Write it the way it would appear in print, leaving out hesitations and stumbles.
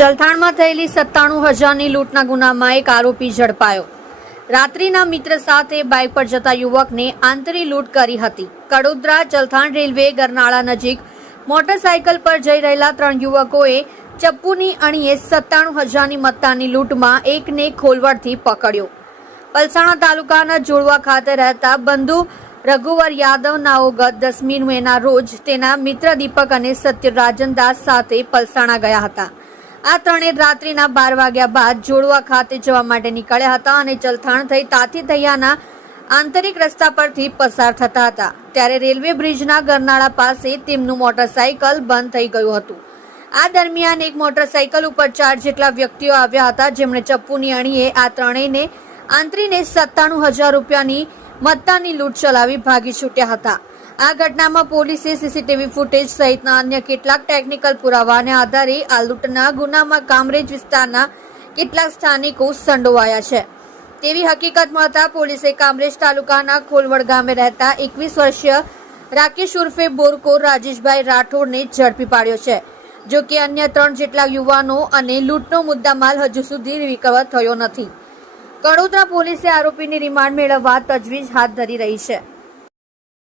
જલથાણમાં થયેલી 97,000ની લૂંટના ગુનામાં એક આરોપી ઝડપાયો। રાત્રિના મિત્ર સાથે બાઇક પર જતા યુવકને આંતરી લૂંટ કરી હતી। કડોદરા જલથાણ રેલવે ગરનાળા નજીક મોટરસાયકલ પર જઈ રહેલા 3 યુવકોએ ચપ્પુની અણીએ 97,000ની મત્તાની લૂંટમાં એકને ખોલવડથી પકડ્યો। પલસાણા તાલુકાના જોડવા ખાતે રહેતા બંધુ રઘુવર યાદવ નાઓ ગત 10મી મેના રોજ તેના મિત્ર દીપક અને સત્યરાજન દાસ સાથે પલસાણા ગયા હતા। આ ત્રણે રાત્રિના 12 વાગ્યા બાદ જોડવા ખાતે જવા માટે નીકળ્યા હતા અને જલથાણ થઈ તાથી થૈયાના આંતરિક રસ્તા પરથી પસાર થતા હતા ત્યારે રેલવે બ્રિજના ગરનાળા પાસે તેમનું મોટરસાયકલ બંધ થઈ ગયું હતું। આ દરમિયાન એક મોટરસાયકલ ઉપર 4 જેટલા વ્યક્તિઓ આવ્યા હતા જેમણે ચપ્પુની અણીએ આ ત્રણેયને આંતરીને 97,000 રૂપિયાની મત્તાની લૂંટ ચલાવી ભાગી છૂટ્યા હતા। આ ઘટનામાં પોલીસે સીસીટીવી ફૂટેજ સહિતના અન્ય કેટલાક ટેકનિકલ પુરાવાના આધારે આ લૂંટના ગુનામાં કામરેજ વિસ્તારના કેટલાક સ્થાનિકો સંડોવાયા છે તેવી હકીકત મળતા પોલીસે કામરેજ તાલુકાના ખોલવડ ગામે રહેતા 21 વર્ષીય રાકેશ ઉર્ફે બોરકો રાજેશભાઈ રાઠોડને ઝડપી પાડ્યો છે। જો કે અન્ય 3 જેટલા યુવાનો અને લૂંટનો મુદ્દામાલ હજુ સુધી રિકવર થયો નથી। કડોદરા પોલીસે આરોપીની રિમાન્ડ મેળવવા તજવીજ હાથ ધરી રહી છે।